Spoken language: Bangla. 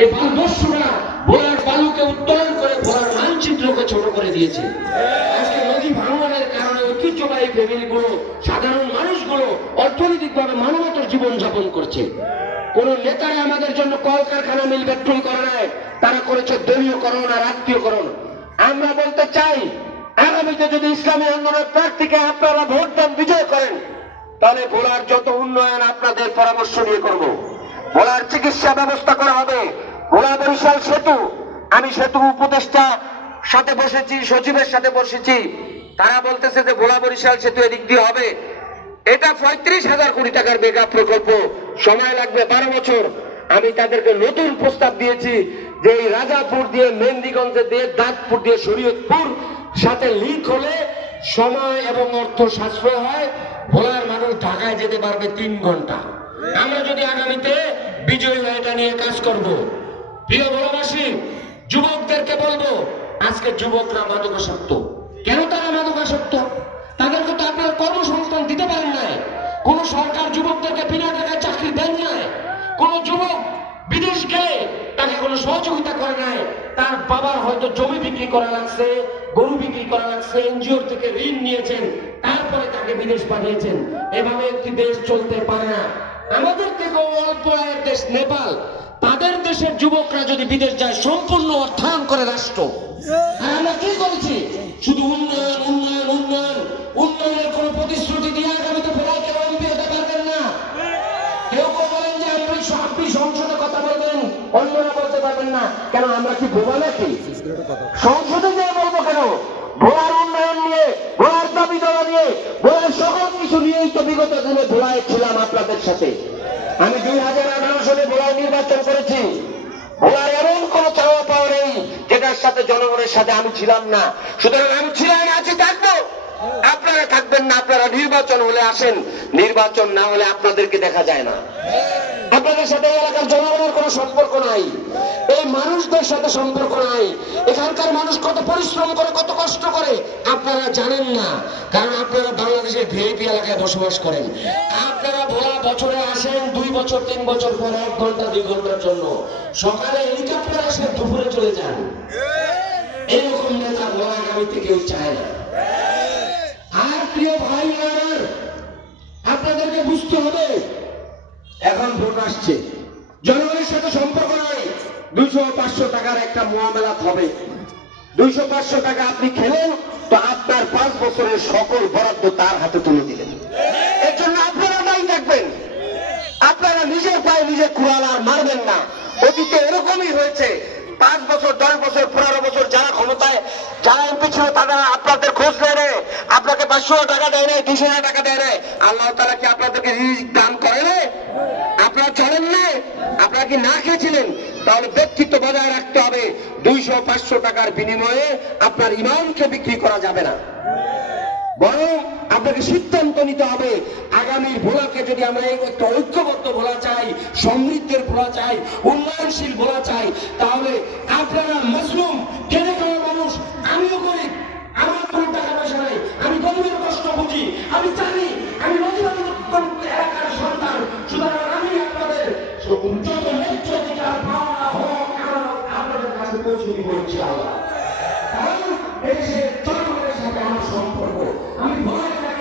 এই বালদস্যুরা ভোলার বালুকে উত্তোলন করে ভোলার মানচিত্রকে ছোট করে দিয়েছে। আজকে নদী ভাঙনের কারণে ঐতিহ্যবাহী ফ্যামিলিগুলো সাধারণ মানুষগুলো অর্থনৈতিকভাবে মানবতর জীবন যাপন করছে। কোন নেতারা আমাদের জন্য কলকারখানা মিল পেট্রোল করে নাই, তারা করেছে দলীয়করণ আর আত্মীয়করণ। আমরা বলতে চাই, আগামীতে যদি ইসলামী আন্দোলনের প্রার্থীকে আপনারা ভোট দেন, বিজয় করেন, তাহলে ভোলার যত উন্নয়ন আপনাদের পরামর্শ নিয়ে করব। ভোলার চিকিৎসা ব্যবস্থা করা হবে। ভোলা বরিশাল সেতু। আমি সেতু উপদেষ্টা সাথে বসেছি, সচিবের সাথে বসেছি। তারা বলতেছে যে ভোলা বরিশাল সেতু এদিক দিয়ে হবে। এটা পঁয়ত্রিশ হাজার কোটি টাকার মেগা প্রকল্প। সময় লাগবে বারো বছর। আমি তাদেরকে নতুন প্রস্তাব দিয়েছি যে এই রাজাপুর দিয়ে মেন্দিগঞ্জে দিয়ে, দাঁতপুর দিয়ে, শরীয়তপুর সাথে লিক হলে সময় এবং অর্থ সাশ্রয় হয়। ভোলার মানুষ ঢাকায় যেতে পারবে তিন ঘণ্টা। আমরা যদি আগামীতে বিজয়ী এটা নিয়ে কাজ করব প্রিয় ভোলাবাসী, যুবকদেরকে বলব, আজকে যুবকরা মাদকাসক্ত। কেন তারা মাদকাসক্ত? তাদেরকে তো আপনার কর্মসংস্থান দিতে পারেন নাই। কোন সরকার যুবকদেরকে বিনা টাকায় চাকরি দেন নাই। কোন যুবক বিদেশ গেলে তাকে কোনো সহযোগিতা করে নাই। তার বাবার হয়তো জমি বিক্রি করা লাগছে, গরু বিক্রি করা লাগছে, এনজিওর থেকে ঋণ নিয়েছেন, তারপরে তাকে বিদেশ পাঠিয়েছেন। এভাবে একটি দেশ চলতে পারে না। আমাদের থেকে অল্প আয়ের দেশ নেপাল। তাদের দেশের যুবকরা যদি বিদেশ যায়, সম্পূর্ণ অর্থায়ন করে রাষ্ট্র। আমরা কি করেছি? শুধু উন্নয়ন উন্নয়ন উন্নয়ন। উন্নয়নের কোন প্রতিশ্রুতি দিয়ে আগামীতে ভোলাই কেউ এমপি হতে পারবেন না। কেউ কেউ বলেন যে, আপনি আপনি সংসদে কথা বলবেন, অন্যরা বলতে পারবেন না। কেন, আমরা কি বোবা নাকি? সংসদে যে বলব কেন? ভোলার উন্নয়ন নিয়ে ভোলার দাবি দেওয়া নিয়ে ভোলার সকল কিছু নিয়েই তো বিগত দিনে ভোলায় ছিলাম আপনাদের সাথে। আমি দুই হাজার আঠারো সালে ভোলায় নির্বাচন করেছি। ভোলার এমন কোন চাওয়া পাওয়া নেই, যেটার সাথে জনগণের সাথে আমি ছিলাম না। সুতরাং আমি ছিলাম আছি থাকব। আপনারা থাকবেন না, আপনারা নির্বাচন হলে আসেন। নির্বাচন না হলে আপনাদেরকে দেখা যায় না। আপনাদের সাথে এলাকার জনগণের কোনো সম্পর্ক নাই। এই মানুষদের সাথে সম্পর্ক নাই। এখানকার মানুষ কত পরিশ্রম করে, কত কষ্ট করে, আপনারা জানেন না। কারণ আপনারা বাংলাদেশের ভিআইপি এলাকায় বসবাস করেন। আপনারা বছরে আসেন, দুই বছর, তিন বছর পর এক ঘণ্টা, দুই ঘণ্টার জন্য। সকালে হেলিকপ্টার আসে, দুপুরে চলে যান। এইরকম নেতা ভোলা আগামীতে কেউ চায় না। আর প্রিয় ভাই আমার, আপনাদেরকে বুঝতে হবে, এখন ভোট আসছে। জনগণের সাথে সম্পর্ক নাই। দুইশো পাঁচশো টাকার একটা মোয়ামেলাত হবে। দুইশো পাঁচশো টাকা আপনি খেলেন, তো আপনার পাঁচ বছরের সকল বরাদ্দ তার হাতে তুলে নিজে আর মারবেন না। অতীতে এরকমই হয়েছে। পাঁচ বছর, দশ বছর, পনেরো বছর যারা ক্ষমতায়, যারা এমপি ছিল, তারা আপনাদের খোঁজ নেয় রে। আপনাকে পাঁচশো টাকা দেয় রে দুশো টাকা দেয় রে। আল্লাহ তারা কি আপনাদেরকে দান করে রে? আপনারা চলেন না আপনারা কি না খেয়েছিলেন? তাহলে ব্যক্তিত্ব বজায় রাখতে হবে। দুইশো, পাঁচশো টাকার বিনিময়ে আপনার ইমামকে বিক্রি করা যাবে না। বরং আপনাকে সিদ্ধান্ত নিতে হবে আগামীর ভোলাকে যদি আমরা একটা ঐক্যবদ্ধ ভোলা চাই, সমৃদ্ধের ভোলা চাই, উন্নয়নশীল ভোলা চাই, তাহলে আপনারা মজলুম কেনে খাওয়া মানুষ, আমিও গরিব। আমার কোনো টাকা পয়সা নাই। আমি গরিবের কষ্ট বুঝি। আমি জানি, আমি এলাকার সন্তান। সুতরাং আমি আপনাদের যত ন্যায্য পাওয়া হোক আপনাদের কাছে পৌঁছে দিব, ইনশাআল্লাহ। কারণ দেশের জনগণের সাথে আমার সম্পর্ক। আমি ভয়